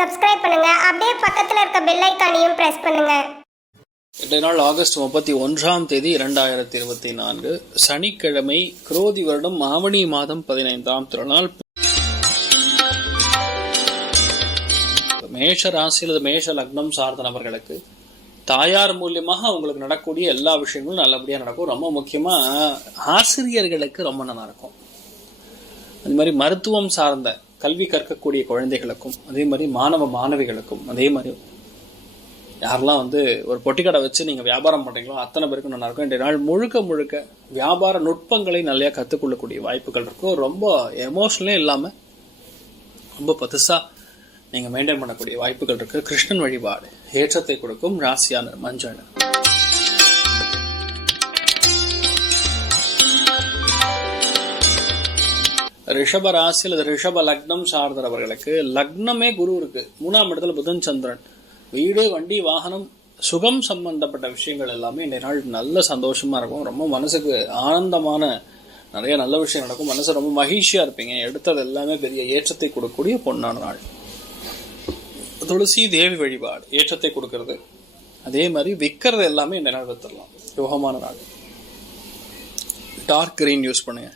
Subscribe பண்ணுங்க. அப்படியே பக்கத்துல இருக்க பெல் ஐகானையும் பிரஸ் பண்ணுங்க. இன்றைய நாள் ஆகஸ்ட் 31 2024 சனிக்கிழமை, குரோதி வருடம் ஆவணி மாதம் 15ஆம் திருநாள். மேஷ ராசி அல்லது மேஷ லக்னம் சார்ந்த நபர்களுக்கு தாயார் மூலியமாக அவங்களுக்கு நடக்கக்கூடிய எல்லா விஷயங்களும் நல்லபடியாக நடக்கும். ரொம்ப முக்கியமா ஆசிரியர்களுக்கு ரொம்ப நல்லா இருக்கும். அது மாதிரி மருத்துவம் சார்ந்த கல்வி கற்கக்கூடிய குழந்தைகளுக்கும், அதே மாதிரி மாணவ மாணவிகளுக்கும், அதே மாதிரி யாரெல்லாம் ஒரு பொட்டிக்கடை வச்சு நீங்கள் வியாபாரம் பண்ணுறீங்களோ அத்தனை பேருக்கும் நல்லா இருக்கும். இன்றைய நாள் முழுக்க முழுக்க வியாபார நுட்பங்களை நல்லா கற்றுக்கொள்ளக்கூடிய வாய்ப்புகள் இருக்கும். ரொம்ப எமோஷனலே இல்லாமல் ரொம்ப பதுசாக நீங்கள் மெயின்டைன் பண்ணக்கூடிய வாய்ப்புகள் இருக்குது. கிருஷ்ணன் வழிபாடு ஏற்றத்தை கொடுக்கும். ராசியான மஞ்சள். ரிஷப ராசி அல்லது ரிஷப லக்னம் சார்ந்தவர்களுக்கு லக்னமே குரு இருக்கு, 3ஆம் இடத்துல புதன் சந்திரன். வீடு, வண்டி, வாகனம், சுகம் சம்பந்தப்பட்ட விஷயங்கள் எல்லாமே இன்றைய நாள் நல்ல சந்தோஷமா இருக்கும். ரொம்ப மனசுக்கு ஆனந்தமான நிறைய நல்ல விஷயம் நடக்கும். மனசு ரொம்ப மகிழ்ச்சியா இருப்பீங்க. எடுத்தது எல்லாமே பெரிய ஏற்றத்தை கொடுக்கக்கூடிய பொன்னான நாள். துளசி தேவி வழிபாடு ஏற்றத்தை கொடுக்கறது. அதே மாதிரி விற்கிறது எல்லாமே இந்த நாள் வித்துடலாம். யோகமான நாள். டார்க் கிரீன் யூஸ் பண்ணுங்க.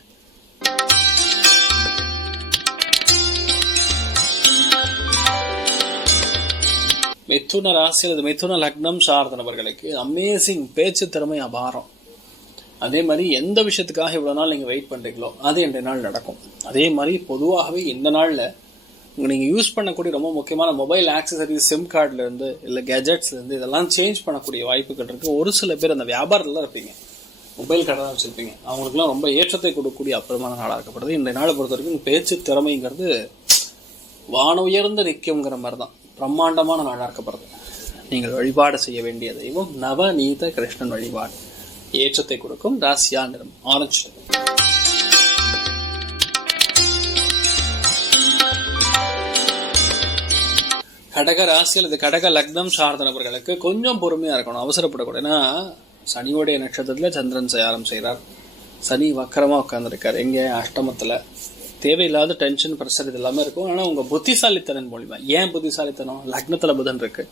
மிதுன ராசி அல்லது மிதுன லக்னம் சார்ந்த நபர்களுக்கு அமேசிங் பேச்சு திறமை அபாரம். அதே மாதிரி எந்த விஷயத்துக்காக இவ்வளவு நாள் நீங்க வெயிட் பண்றீங்களோ அது இன்றைய நாள் நடக்கும். அதே மாதிரி பொதுவாகவே இந்த நாள்ல நீங்க யூஸ் பண்ணக்கூடிய ரொம்ப முக்கியமான மொபைல் ஆக்சசரிஸ், சிம் கார்டுல இருந்து இல்ல கேஜெட்ஸ்ல இருந்து இதெல்லாம் சேஞ்ச் பண்ணக்கூடிய வாய்ப்புகள் இருக்கு. ஒரு சில பேர் அந்த வியாபாரத்துல இருப்பீங்க, மொபைல் கடை தான் வச்சிருப்பீங்க, அவங்களுக்குலாம் ரொம்ப ஏற்றத்தை கொடுக்கக்கூடிய அற்புதமான நாளாக இருக்கப்படுது. இந்த நாளை பொறுத்த வரைக்கும் பேச்சு திறமைங்கிறது வான உயர்ந்து நிற்குங்கிற மாதிரி தான் பிரம்மாண்டமான நாளாக இருக்கப்படுது. நீங்கள் வழிபாடு செய்ய வேண்டிய தெய்வம் நவநீத கிருஷ்ணன் வழிபாடு ஏற்றத்தை கொடுக்கும். ராசியா நிறம் ஆரஞ்சு. கடக ராசி அல்லது கடக லக்னம் சார்ந்த நபர்களுக்கு கொஞ்சம் பொறுமையா இருக்கணும், அவசரப்படக்கூடாது. ஏன்னா சனியோடைய நட்சத்திரத்துல சந்திரன் சயாரம் செய்கிறார். சனி வக்கரமா உட்கார்ந்துருக்காரு. எங்க அஷ்டமத்துல தேவையில்லாத டென்ஷன், ப்ரெஷர் இது எல்லாமே இருக்கும். ஆனா உங்க புத்திசாலித்தனம் மூலியமா, ஏன் புத்திசாலித்தனம், லக்னத்துல புதன் இருக்கு,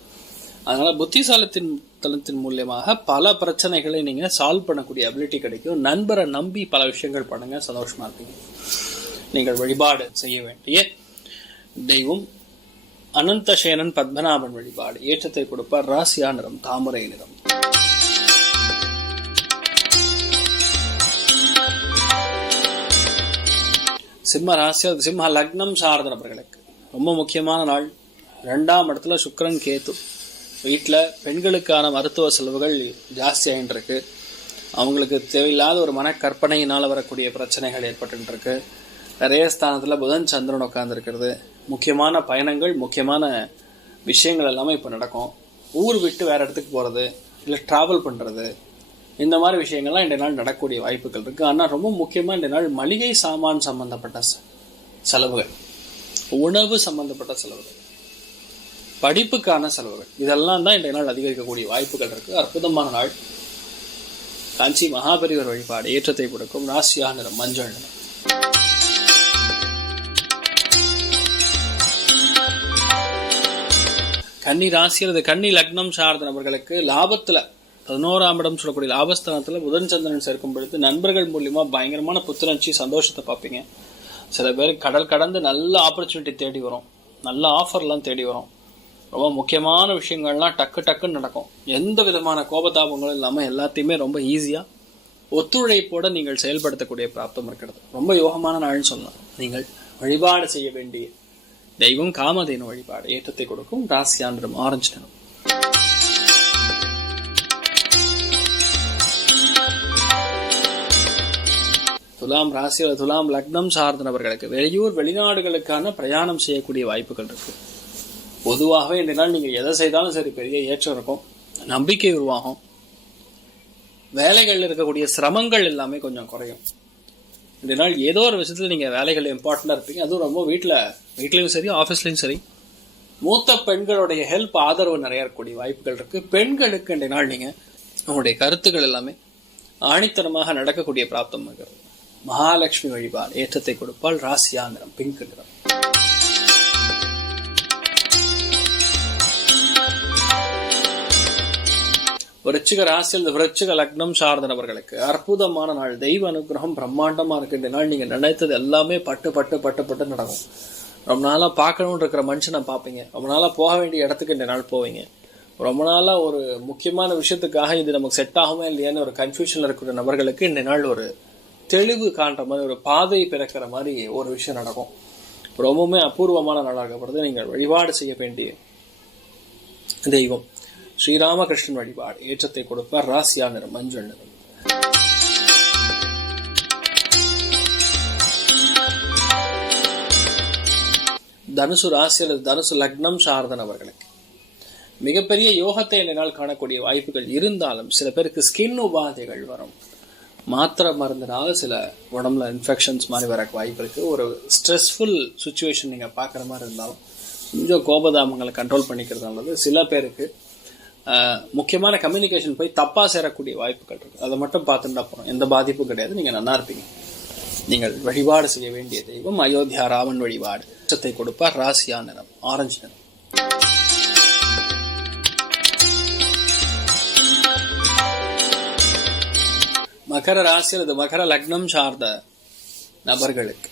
அதனால புத்திசாலித்தனத்தின் மூலியமாக பல பிரச்சனைகளை நீங்க சால்வ் பண்ணக்கூடிய அபிலிட்டி கிடைக்கும். நண்பரை நம்பி பல விஷயங்கள் பண்ணுங்க, சந்தோஷமா இருப்பீங்க. நீங்கள் வழிபாடு செய்ய வேண்டிய தெய்வம் அனந்தசேனன் பத்மநாபன் வழிபாடு ஏற்றத்தை கொடுப்பார். ராசியா நிறம் தாமரை நிறம். சிம்ம ராசி, சிம்ம லக்னம் சார்ந்த நபர்களுக்கு ரொம்ப முக்கியமான நாள். 2ஆம் இடத்துல சுக்கிரன் கேது. வீட்டில் பெண்களுக்கான மருத்துவ செலவுகள் ஜாஸ்தி ஆகிட்டு இருக்கு. அவங்களுக்கு தேவையில்லாத ஒரு மனக்கற்பனையினால் வரக்கூடிய பிரச்சனைகள் ஏற்பட்டு இருக்கு. நிறைய ஸ்தானத்தில் புதன் சந்திரன் உட்கார்ந்துருக்கிறது. முக்கியமான பயணங்கள், முக்கியமான விஷயங்கள் எல்லாமே இப்போ நடக்கும். ஊர் விட்டு வேற இடத்துக்கு போகிறது, இல்லை ட்ராவல் பண்ணுறது, இந்த மாதிரி விஷயங்கள்லாம் இன்றைய நாள் நடக்கக்கூடிய வாய்ப்புகள் இருக்குது. ஆனால் ரொம்ப முக்கியமாக இன்றைய நாள் மளிகை சாமான் சம்பந்தப்பட்ட செலவுகள், உணவு சம்பந்தப்பட்ட செலவுகள், படிப்புக்கான செலவுகள், இதெல்லாம் தான் இன்றைய நாள் அதிகரிக்கக்கூடிய வாய்ப்புகள் இருக்குது. அற்புதமான நாள். காஞ்சி மகாபெரிவர் வழிபாடு ஏற்றத்தை கொடுக்கும். ராசியா நிறம் மஞ்சள் நிறம். கன்னி ராசி அல்லது கன்னி லக்னம் சார்ந்த நபர்களுக்கு லாபத்துல 11ஆம் இடம் சொல்லக்கூடிய லாபஸ்தானத்துல புதன் சந்திரன் சேர்க்கும் பொழுது நண்பர்கள் மூலியமா பயங்கரமான புத்துணர்ச்சி, சந்தோஷத்தை பார்ப்பீங்க. சில பேர் கடல் கடந்து நல்ல ஆப்பர்ச்சுனிட்டி தேடி வரும், நல்ல ஆஃபர்லாம் தேடி வரும். ரொம்ப முக்கியமான விஷயங்கள்லாம் டக்கு டக்குன்னு நடக்கும். எந்த விதமான கோபதாபங்களும் இல்லாம எல்லாத்தையுமே ரொம்ப ஈஸியா ஒத்துழைப்போட நீங்கள் செயல்படுத்தக்கூடிய பிராப்தம் இருக்கிறது. ரொம்ப யோகமான நாள்னு சொல்லலாம். நீங்கள் வழிபாடு செய்ய வேண்டிய தெய்வம் காமதேனு வழிபாடு ஏற்றத்தை கொடுக்கும். ராசியா நிறம் ஆரஞ்சு நிறம். துலாம் ராசி அல்லது துலாம் லக்னம் சார்ந்த நபர்களுக்கு வெளியூர், வெளிநாடுகளுக்கான பிரயாணம் செய்யக்கூடிய வாய்ப்புகள் இருக்கு. பொதுவாகவே இந்த நாள் நீங்க எதை செய்தாலும் சரி பெரிய ஏற்றம் இருக்கும், நம்பிக்கை உருவாகும். வேலைகள் இருக்கக்கூடிய சிரமங்கள் எல்லாமே கொஞ்சம் குறையும். இந்த நாள் ஏதோ ஒரு விஷயத்துல நீங்க வேலைகள் இம்பார்ட்டண்டா இருப்பீங்க. அதுவும் ரொம்ப வீட்லயும் சரி, ஆபீஸ்லயும் சரி, மூத்த பெண்களுடைய ஹெல்ப், ஆதரவு நிறைய இருக்கக்கூடிய வாய்ப்புகள் இருக்கு. பெண்களுக்கு இந்த நாள் நீங்க உங்களுடைய கருத்துக்கள் எல்லாமே ஆணித்தனமாக நடக்கக்கூடிய பிராப்தம் இருக்கிறது. மகாலட்சுமி வழிபாடு ஏற்றத்தை கொடுப்பால். ராசியா நிறம் பிங்க் நிறம். விருச்சிக ராசியில் இந்த விருச்சிக லக்னம் சார்ந்த நபர்களுக்கு அற்புதமான நாள். தெய்வ அனுகிரகம் பிரம்மாண்டமா இருக்கின்ற நாள். நீங்க நினைத்தது எல்லாமே பட்டு பட்டு பட்டு பட்டு நடக்கும். ரொம்ப நாளா பார்க்கணும்னு இருக்கிற மனுஷனை பார்ப்பீங்க. ரொம்ப நாளா போக வேண்டிய இடத்துக்கு இந்த நாள் போவீங்க. ரொம்ப நாளா ஒரு முக்கியமான விஷயத்துக்காக இது நமக்கு செட் ஆகுமே இல்லையான்னு ஒரு கன்ஃபியூஷன்ல இருக்கிற நபர்களுக்கு இந்த நாள் ஒரு தெளிவு காண்ற மாதிரி, ஒரு பாதை பிறக்கிற மாதிரி ஒரு விஷயம் நடக்கும். ரொம்பவுமே அபூர்வமான நாளாக இருக்கப்படுது. நீங்கள் வழிபாடு செய்ய வேண்டிய தெய்வம் ஸ்ரீராமகிருஷ்ணன் வழிபாடு. ஏற்றத்தை கொடுப்பார். ராசியா நிறம் மஞ்சள் நிறம். தனுசு ராசி அல்லது தனுசு லக்னம் சார்ந்த நபர்களுக்கு மிகப்பெரிய யோகத்தை இந்த நாள் காணக்கூடிய வாய்ப்புகள் இருந்தாலும் சில பேருக்கு ஸ்கின் உபாதைகள் வரும். மாத்திரை மருந்துனால சில உடம்புல இன்ஃபெக்ஷன்ஸ் மாதிரி வர வாய்ப்பு இருக்கு. ஒரு ஸ்ட்ரெஸ்ஃபுல் சுச்சுவேஷன் நீங்க பாக்குற மாதிரி இருந்தாலும் கொஞ்சம் கோபதாமங்களை கண்ட்ரோல் பண்ணிக்கிறது நல்லது. சில பேருக்கு முக்கியமான கம்யூனிகேஷன் போய் தப்பா சேரக்கூடிய வாய்ப்புகள் இருக்கு. அதை மட்டும் பார்த்துட்டா போறோம். எந்த பாதிப்பும் கிடையாது. நீங்க நல்லா இருப்பீங்க. நீங்கள் வழிபாடு செய்ய வேண்டிய தெய்வம் அயோத்தியா ராமன் வழிபாடு. ஏற்றத்தை கொடுப்பார். ராசியா நிறம் ஆரஞ்சு நிறம். மகர ராசி அல்லது மகர லக்னம் சார்ந்த நபர்களுக்கு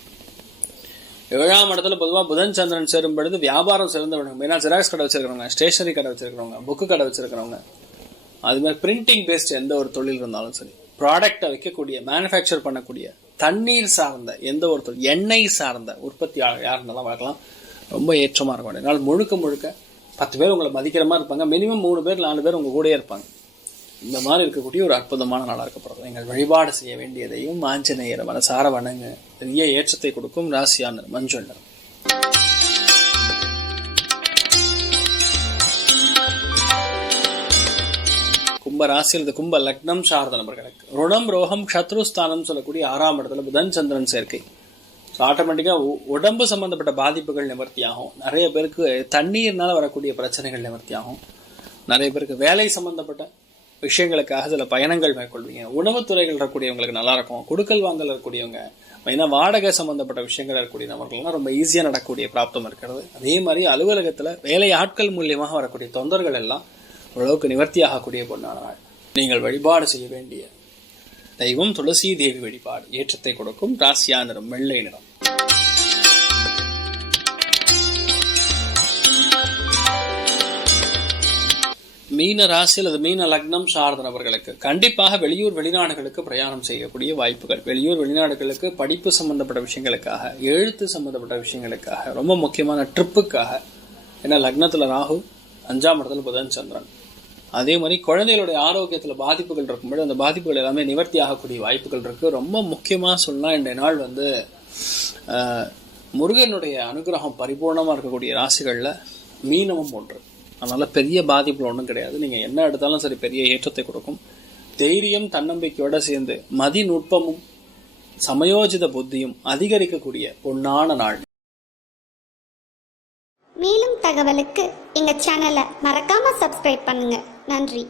7ஆம் இடத்துல பொதுவாக புதன் சந்திரன் சேரும் பொழுது வியாபாரம் சிறந்தவங்க. ஏன்னா ஜெராக்ஸ் கடை வச்சிருக்கிறவங்க, ஸ்டேஷனரி கடை வச்சிருக்கிறவங்க, புக்கு கடை வச்சிருக்கிறவங்க, அது மாதிரி பிரிண்டிங் பேஸ்ட் எந்த ஒரு தொழில் இருந்தாலும் சரி, ப்ராடக்டை வைக்கக்கூடிய, மேனுஃபேக்சர் பண்ணக்கூடிய, தண்ணீர் சார்ந்த எந்த ஒரு தொழில், எண்ணெய் சார்ந்த உற்பத்தியாளர் யார் இருந்தாலும் வளர்க்கலாம். ரொம்ப ஏற்றமா இருக்கும். அதனால் முழுக்க முழுக்க 10 பேர் உங்களை மதிக்கிற மாதிரி இருப்பாங்க. மினிமம் 3 பேர் 4 பேர் உங்க கூடயே இருப்பாங்க. இந்த மாதிரி இருக்கக்கூடிய ஒரு அற்புதமான நாளாக இருக்கப்படுறது. எங்கள் வழிபாடு செய்ய வேண்டியதையும் ஆஞ்சநேயர் மனசார வணங்க. பெரிய ஏற்றத்தை கொடுக்கும். ராசியா நிறம் மஞ்சள் நிறம். கும்ப ராசியில் இந்த கும்ப லக்னம் சார்ந்த நபர்களுக்கு ருணம் ரோகம் சத்ருஸ்தானம் சொல்லக்கூடிய 6ஆம் இடத்துல புதன் சந்திரன் சேர்க்கை. ஆட்டோமேட்டிக்கா உடம்பு சம்பந்தப்பட்ட பாதிப்புகள் நிவர்த்தியாகும். நிறைய பேருக்கு தண்ணீர்னால வரக்கூடிய பிரச்சனைகள் நிவர்த்தியாகும். நிறைய பேருக்கு வேலை சம்பந்தப்பட்ட விஷயங்களுக்காக சில பயணங்கள் மேற்கொள்வீங்க. உணவுத்துறைகள் இருக்கக்கூடியவங்களுக்கு நல்லா இருக்கும். கொடுக்கல் வாங்கல் இருக்கக்கூடியவங்க, மெயினாக வாடகை சம்பந்தப்பட்ட விஷயங்கள் இருக்கக்கூடிய நபர்கள்லாம் ரொம்ப ஈஸியா நடக்கக்கூடிய பிராப்தம் இருக்கிறது. அதே மாதிரி அலுவலகத்துல வேலை ஆட்கள் மூலியமாக வரக்கூடிய தொந்தர்கள் எல்லாம் ஓரளவுக்கு நிவர்த்தி ஆகக்கூடிய பொன்னான நாள். நீங்கள் வழிபாடு செய்ய வேண்டிய தெய்வம் துளசி தேவி வழிபாடு. ஏற்றத்தை கொடுக்கும். ராசியா நிறம் வெள்ளை நிறம். மீன ராசி அல்லது மீன லக்னம் சார்ந்த நபர்களுக்கு கண்டிப்பாக வெளியூர் வெளிநாடுகளுக்கு பிரயாணம் செய்யக்கூடிய வாய்ப்புகள். வெளியூர் வெளிநாடுகளுக்கு படிப்பு சம்பந்தப்பட்ட விஷயங்களுக்காக, எழுத்து சம்பந்தப்பட்ட விஷயங்களுக்காக, ரொம்ப முக்கியமான ட்ரிப்புக்காக. ஏன்னா லக்னத்துல ராகு, 5ஆம் இடத்துல புதன் சந்திரன். அதே மாதிரி குழந்தைகளுடைய ஆரோக்கியத்துல பாதிப்புகள் இருக்கும்போது அந்த பாதிப்புகள் எல்லாமே நிவர்த்தி ஆகக்கூடிய வாய்ப்புகள் இருக்கு. ரொம்ப முக்கியமா சொன்னா இந்த நாள் முருகனுடைய அனுகிரகம் பரிபூர்ணமா இருக்கக்கூடிய ராசிகள்ல மீனமும் ஒன்று. அதனால பெரிய பாதிப்புல ஒன்றும் கிடையாது. நீங்க என்ன எடுத்தாலும் சரி பெரிய ஏற்றத்தை கொடுக்கும். தைரியம் தன்னம்பிக்கையோட சேர்ந்து மதிநுட்பமும் சமயோஜித புத்தியும் அதிகரிக்கக்கூடிய பொன்னான நாள். மேலும் தகவலுக்கு எங்க சேனலை மறக்காம சப்ஸ்கிரைப் பண்ணுங்க. நன்றி.